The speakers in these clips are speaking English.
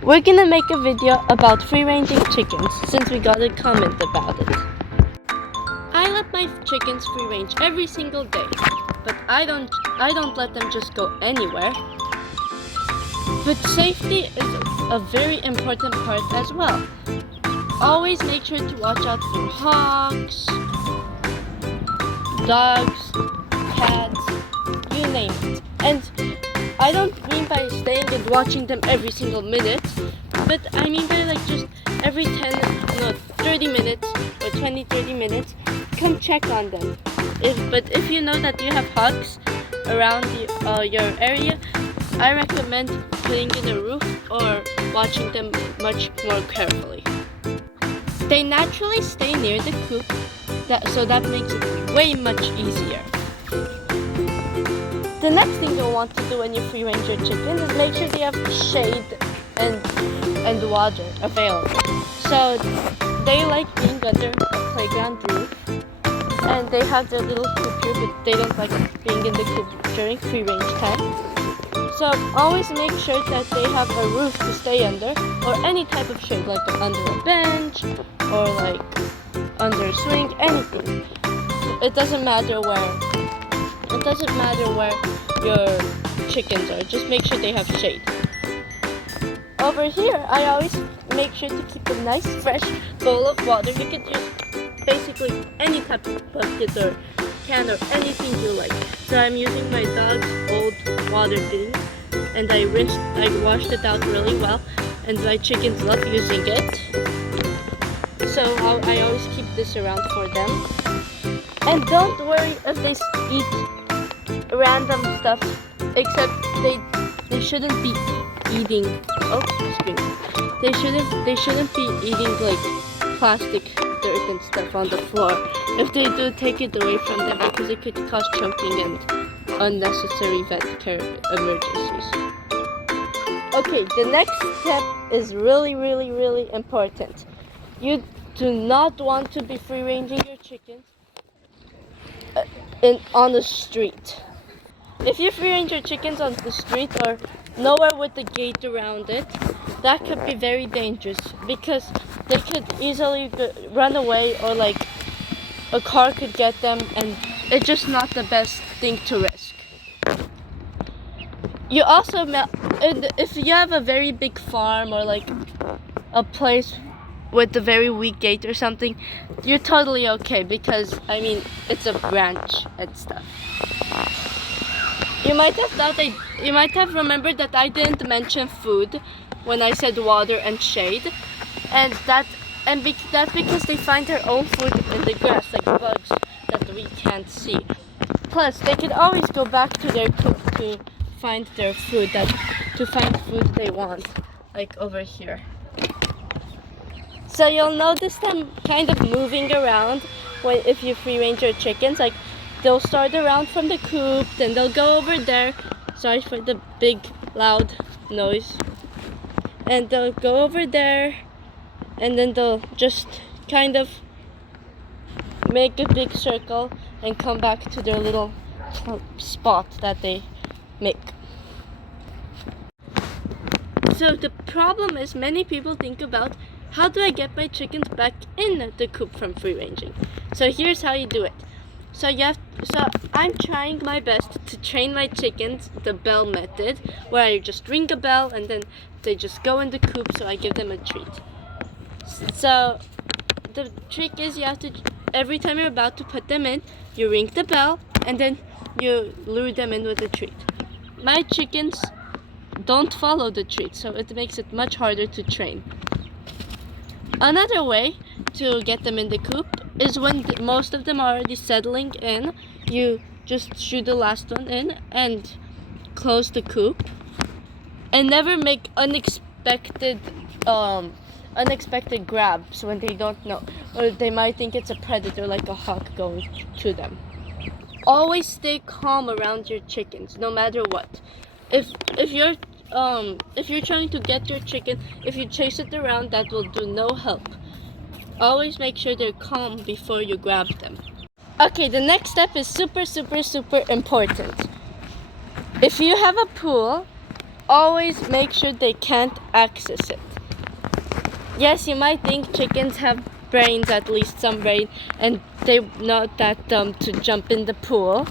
We're gonna make a video about free-ranging chickens since we got a comment about it. I let my chickens free range every single day, but I don't let them just go anywhere. But safety is a very important part as well. Always make sure to watch out for hawks, dogs, cats, you name it. And I don't mean by staying and watching them every single minute, but I mean by like just every 30 minutes or 20-30 minutes, come check on them. But if you know that you have hawks around your area, I recommend putting in a roof or watching them much more carefully. They naturally stay near the coop, so that makes it way much easier. The next thing you'll want to do when you free range your chickens is make sure they have shade and water available. So they like being under a playground roof, and they have their little coop here, but they don't like being in the coop during free range time. So always make sure that they have a roof to stay under, or any type of shade, like under a bench or like under a swing, anything. It doesn't matter where your chickens are. Just make sure they have shade. Over here, I always make sure to keep a nice fresh bowl of water. You can use basically any type of bucket or can or anything you like. So I'm using my dog's old water thing, and I washed it out really well, and my chickens love using it. So I always keep this around for them. And don't worry if they eat random stuff, except they shouldn't be eating. Oh, excuse me. They shouldn't be eating like plastic, dirt and stuff on the floor. If they do, take it away from them because it could cause choking and unnecessary vet care emergencies. Okay, the next step is really important. You do not want to be free ranging your chickens on the street. If you free range your chickens on the street or nowhere with the gate around it, that could be very dangerous because they could easily run away, or like a car could get them, and it's just not the best thing to risk. You also, if you have a very big farm or like a place with a very weak gate or something, you're totally okay because I mean it's a ranch and stuff. You might have remembered that I didn't mention food when I said water and shade, and that's because they find their own food in the grass, like bugs that we can't see. Plus, they can always go back to their coop to find their food they want, like over here. So you'll notice them kind of moving around if you free range your chickens. Like they'll start around from the coop, then they'll go over there. Sorry for the big loud noise. And they'll go over there, and then they'll just kind of make a big circle and come back to their little spot that they make. So the problem is, many people think about, how do I get my chickens back in the coop from free ranging? So here's how you do it. So I'm trying my best to train my chickens the bell method, where I just ring a bell and then they just go in the coop, so I give them a treat. So the trick is, you have to, every time you're about to put them in, you ring the bell and then you lure them in with a treat. My chickens don't follow the treat, so it makes it much harder to train. Another way to get them in the coop is when most of them are already settling in, you just shoot the last one in and close the coop, and never make unexpected grabs when they don't know, or they might think it's a predator like a hawk going to them. Always stay calm around your chickens, no matter what. If you're trying to get your chicken, if you chase it around, that will do no help. Always make sure they're calm before you grab them. Okay, the next step is super important. If you have a pool, always make sure they can't access it. Yes, you might think chickens have brains, at least some brain, and they're not that dumb to jump in the pool.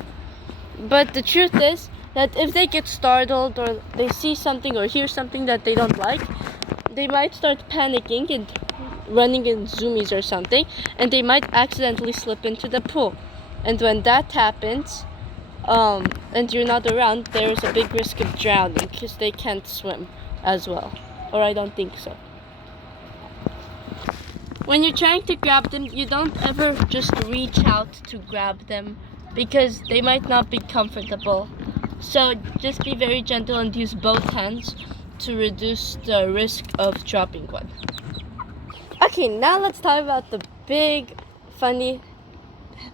But the truth is that if they get startled or they see something or hear something that they don't like, they might start panicking and running in zoomies or something, and they might accidentally slip into the pool. And when that happens, and you're not around, there's a big risk of drowning because they can't swim as well. Or I don't think so. When you're trying to grab them, you don't ever just reach out to grab them because they might not be comfortable. So just be very gentle and use both hands to reduce the risk of dropping one. Okay, now let's talk about the big, funny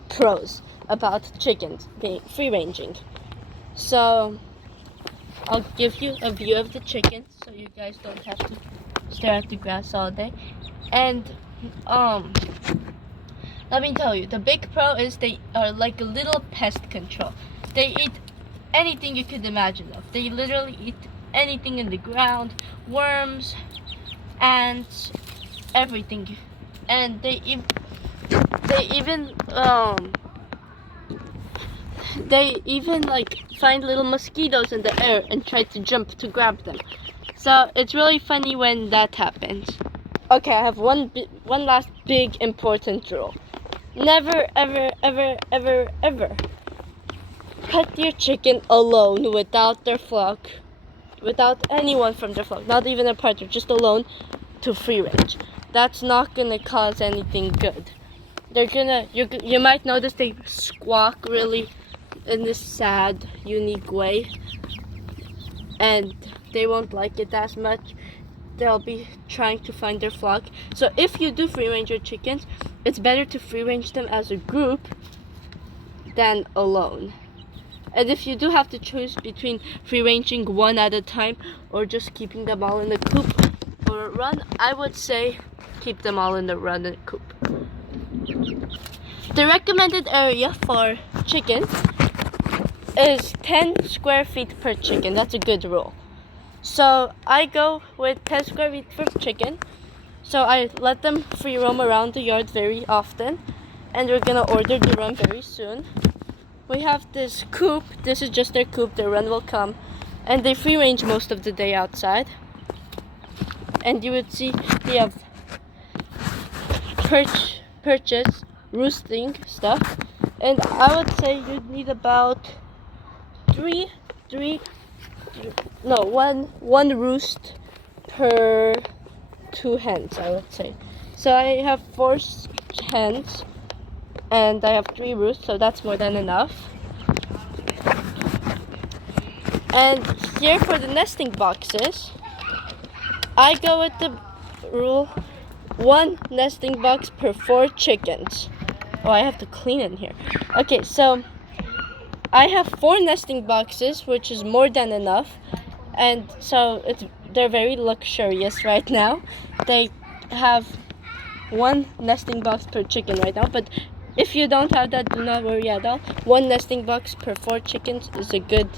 pros about chickens being free-ranging. So I'll give you a view of the chickens so you guys don't have to stare at the grass all day. And let me tell you, the big pro is they are like a little pest control. They eat anything you could imagine of. They literally eat anything in the ground, worms, ants, everything. And they even like find little mosquitoes in the air and try to jump to grab them. So it's really funny when that happens. Okay, I have one last big important rule. Never, ever, ever, ever, ever put your chicken alone without their flock, without anyone from their flock, not even a partner, just alone to free range. That's not gonna cause anything good. You might notice they squawk really in this sad, unique way, and they won't like it as much. They'll be trying to find their flock. So if you do free range your chickens, it's better to free range them as a group than alone. And if you do have to choose between free ranging one at a time or just keeping them all in the coop or a run, I would say keep them all in the run and coop. The recommended area for chickens is 10 square feet per chicken. That's a good rule. So I go with 10 square feet per chicken. So I let them free roam around the yard very often. And we're gonna order the run very soon. We have this coop. This is just their coop. Their run will come. And they free range most of the day outside. And you would see they have perches, roosting stuff. And I would say you'd need about one roost per 2 hens, I would say. So I have 4 hens and I have 3 roosts, so that's more than enough. And here for the nesting boxes, I go with the rule 1 nesting box per 4 chickens. Oh, I have to clean in here. Okay, so I have 4 nesting boxes, which is more than enough. And so they're very luxurious right now. They have 1 nesting box per chicken right now, but if you don't have that, do not worry at all. 1 nesting box per 4 chickens is a good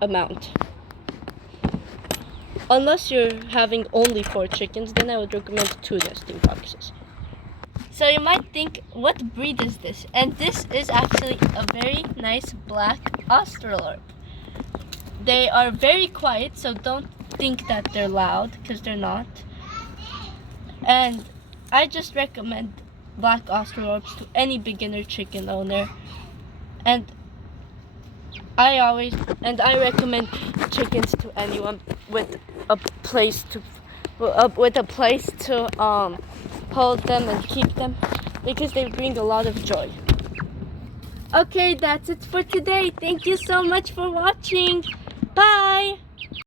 amount. Unless you're having only 4 chickens, then I would recommend 2 nesting boxes. So you might think, what breed is this? And this is actually a very nice black Australorp. They are very quiet, so don't think that they're loud, because they're not. And I just recommend black Australorps to any beginner chicken owner. And I recommend chickens to anyone with a place to hold them and keep them, because they bring a lot of joy. Okay, that's it for today. Thank you so much for watching. Bye.